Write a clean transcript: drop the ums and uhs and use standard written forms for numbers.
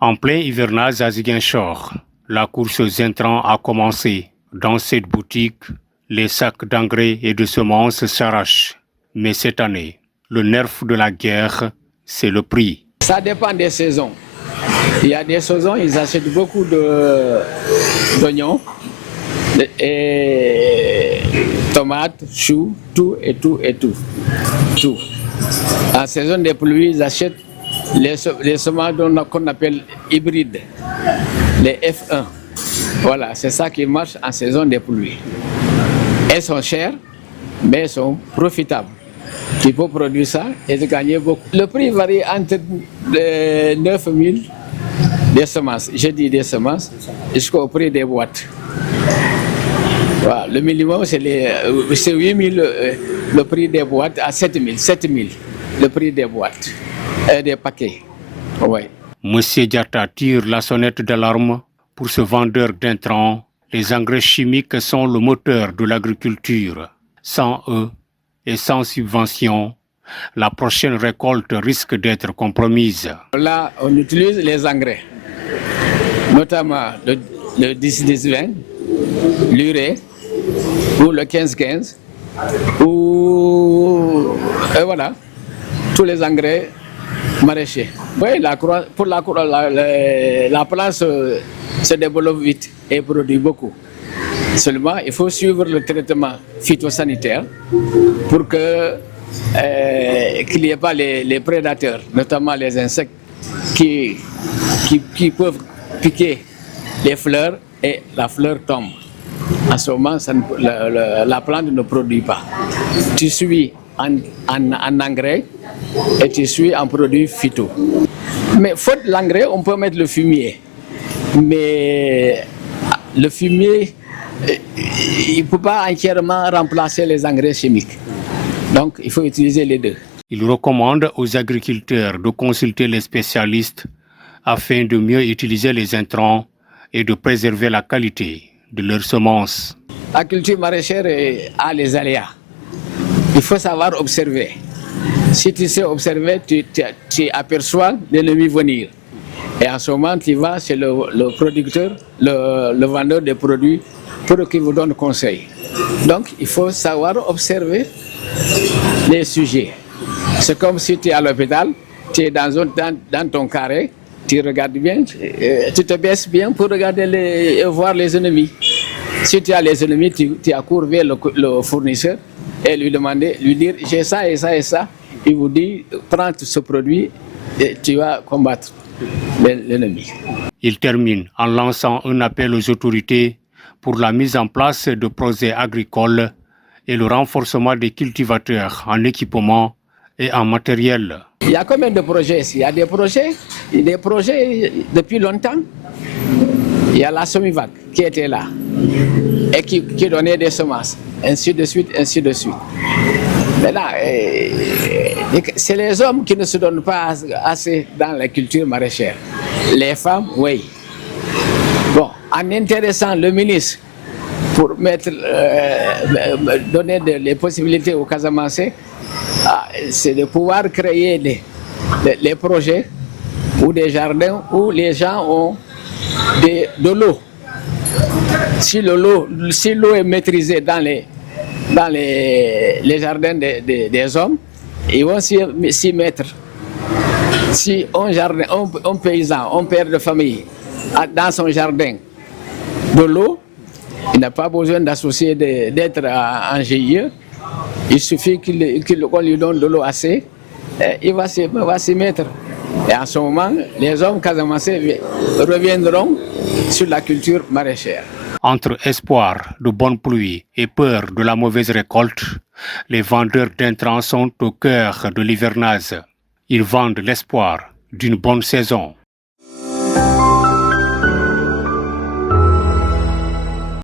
En plein hivernage à Ziguinchor, la course aux intrants a commencé. Dans cette boutique, les sacs d'engrais et de semences s'arrachent. Mais cette année, le nerf de la guerre, c'est le prix. Ça dépend des saisons. Il y a des saisons, ils achètent beaucoup d'oignons, et tomates, choux, tout. En saison des pluies, ils achètent les semences qu'on appelle hybrides, les F1. Voilà, c'est ça qui marche en saison des pluies. Elles sont chères, mais elles sont profitables. Tu peux produire ça et gagner beaucoup. Le prix varie entre 9 000 des semences, je dis des semences, jusqu'au prix des boîtes. Voilà, le minimum, c'est 8 000 le prix des boîtes, à 7 000 le prix des boîtes, des paquets. Ouais. Monsieur Diatta tire la sonnette d'alarme pour ce vendeur d'intrants. Les engrais chimiques sont le moteur de l'agriculture. Sans eux et sans subvention, la prochaine récolte risque d'être compromise. Là, on utilise les engrais, notamment le 10-10-20, l'urée, ou le 15-15, ou voilà, tous les engrais maraîchers. Oui, la plante se développe vite et produit beaucoup. Seulement, il faut suivre le traitement phytosanitaire pour qu'il n'y ait pas les prédateurs, notamment les insectes qui peuvent piquer les fleurs et la fleur tombe. En ce moment, la plante ne produit pas. Tu suis en engrais et tu suis en produits phyto. Mais faute de l'engrais, on peut mettre le fumier. Mais le fumier, il ne peut pas entièrement remplacer les engrais chimiques. Donc, il faut utiliser les deux. Il recommande aux agriculteurs de consulter les spécialistes afin de mieux utiliser les intrants et de préserver la qualité de leurs semences. La culture maraîchère a les aléas. Il faut savoir observer. Si tu sais observer, tu aperçois l'ennemi venir. Et en ce moment, tu vas chez le producteur, le vendeur des produits, pour qu'il vous donne conseil. Donc, il faut savoir observer les sujets. C'est comme si tu es à l'hôpital, tu es dans ton carré, tu regardes bien, tu te baisses bien pour regarder voir les ennemis. Si tu as les ennemis, tu accours vers le fournisseur et lui dire j'ai ça et ça et ça. Il vous dit prends ce produit et tu vas combattre l'ennemi. Il termine en lançant un appel aux autorités pour la mise en place de projets agricoles et le renforcement des cultivateurs en équipement et en matériel. Il y a combien de projets ici? Il y a des projets depuis longtemps. Il y a la Somivac qui était là et qui donnait des semences, ainsi de suite. Maintenant, c'est les hommes qui ne se donnent pas assez dans la culture maraîchère. Les femmes, oui. Bon, en intéressant le ministre pour donner les possibilités aux Casamançais, c'est de pouvoir créer les projets ou des jardins où les gens ont de l'eau. Si l'eau est maîtrisée dans les jardins des hommes, ils vont s'y mettre. Si un paysan, un père de famille a dans son jardin de l'eau, il n'a pas besoin d'associer d'être en GIE. Il suffit qu'on lui donne de l'eau assez, il va s'y mettre. Et en ce moment, les hommes casamançais reviendront sur la culture maraîchère. Entre espoir de bonnes pluies et peur de la mauvaise récolte, les vendeurs d'intrants sont au cœur de l'hivernage. Ils vendent l'espoir d'une bonne saison.